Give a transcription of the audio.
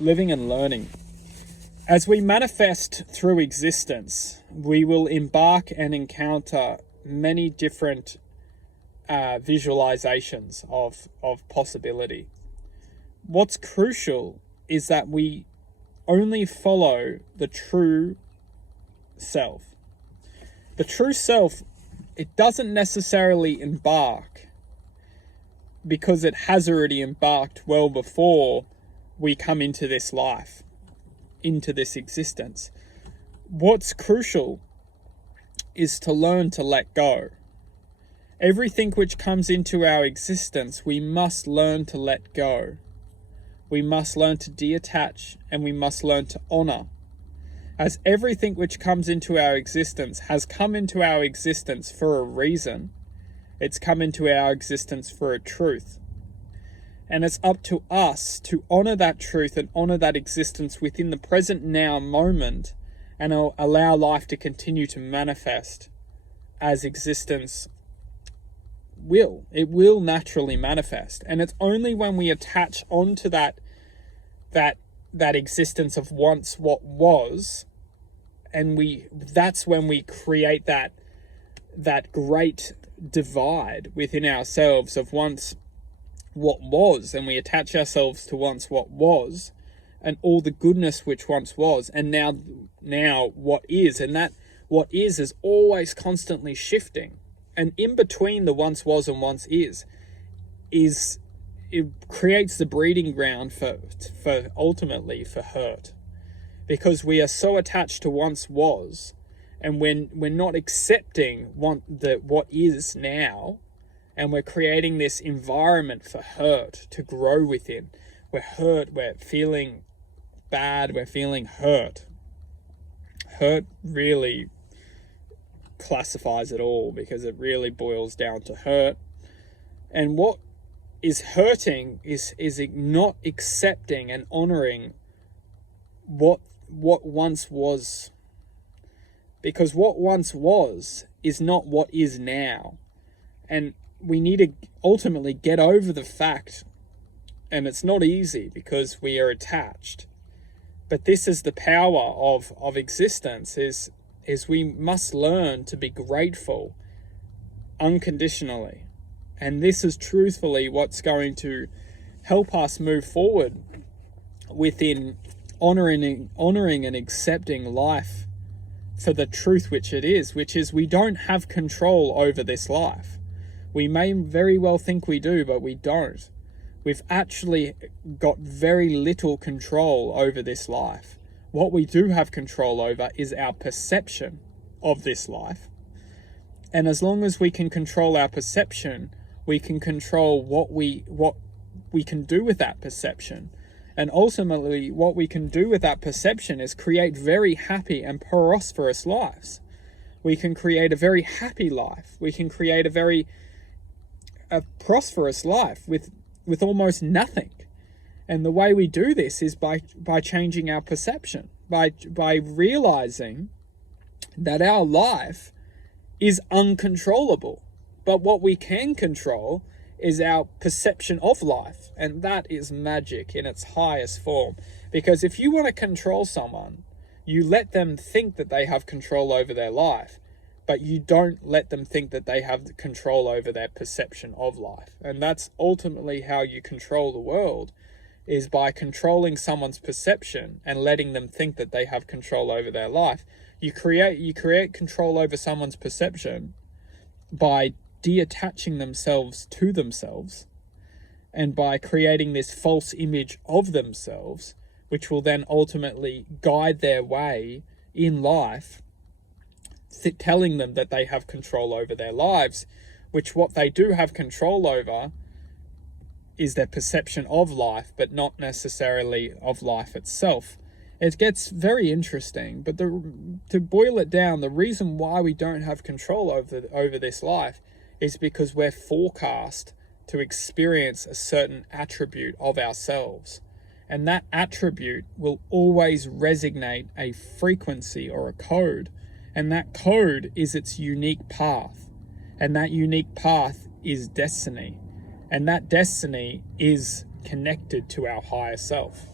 living and learning. As we manifest through existence, we will embark and encounter many different visualizations of possibility. What's crucial is that we only follow the true self. The true self, it doesn't necessarily embark because it has already embarked well before we come into this life, into this existence. What's crucial is to learn to let go. Everything which comes into our existence, we must learn to let go. We must learn to detach, and we must learn to honor. As everything which comes into our existence has come into our existence for a reason, it's come into our existence for a truth. And it's up to us to honor that truth and honor that existence within the present now moment, and allow life to continue to manifest as existence will. It will naturally manifest. And it's only when we attach onto that existence of once what was, and that's when we create that great divide within ourselves of once what was, and we attach ourselves to once what was and all the goodness which once was, and now what is, and that what is always constantly shifting. And in between the once was and once is it creates the breeding ground for ultimately for hurt, because we are so attached to once was, and when we're not accepting what is now, and we're creating this environment for hurt to grow within. We're hurt, we're feeling bad, we're feeling hurt. Hurt really classifies it all, because it really boils down to hurt. And what is hurting is not accepting and honoring what once was, because what once was is not what is now. And we need to ultimately get over the fact, and it's not easy because we are attached, but this is the power of existence, is we must learn to be grateful unconditionally. And this is truthfully what's going to help us move forward within honoring and accepting life for the truth which it is, which is we don't have control over this life. We may very well think we do, but we don't. We've actually got very little control over this life. What we do have control over is our perception of this life. And as long as we can control our perception, we can control what we can do with that perception. And ultimately, what we can do with that perception is create very happy and prosperous lives. We can create a very happy life. We can create a prosperous life with almost nothing. And the way we do this is by changing our perception, by realizing that our life is uncontrollable. But what we can control is our perception of life. And that is magic in its highest form. Because if you want to control someone, you let them think that they have control over their life, but you don't let them think that they have control over their perception of life. And that's ultimately how you control the world, is by controlling someone's perception and letting them think that they have control over their life. You create control over someone's perception by detaching themselves to themselves, and by creating this false image of themselves, which will then ultimately guide their way in life, telling them that they have control over their lives, which what they do have control over is their perception of life, but not necessarily of life itself. It gets very interesting, but to boil it down, the reason why we don't have control over this life is because we're forecast to experience a certain attribute of ourselves. And that attribute will always resonate a frequency or a code. And that code is its unique path. And that unique path is destiny. And that destiny is connected to our higher self.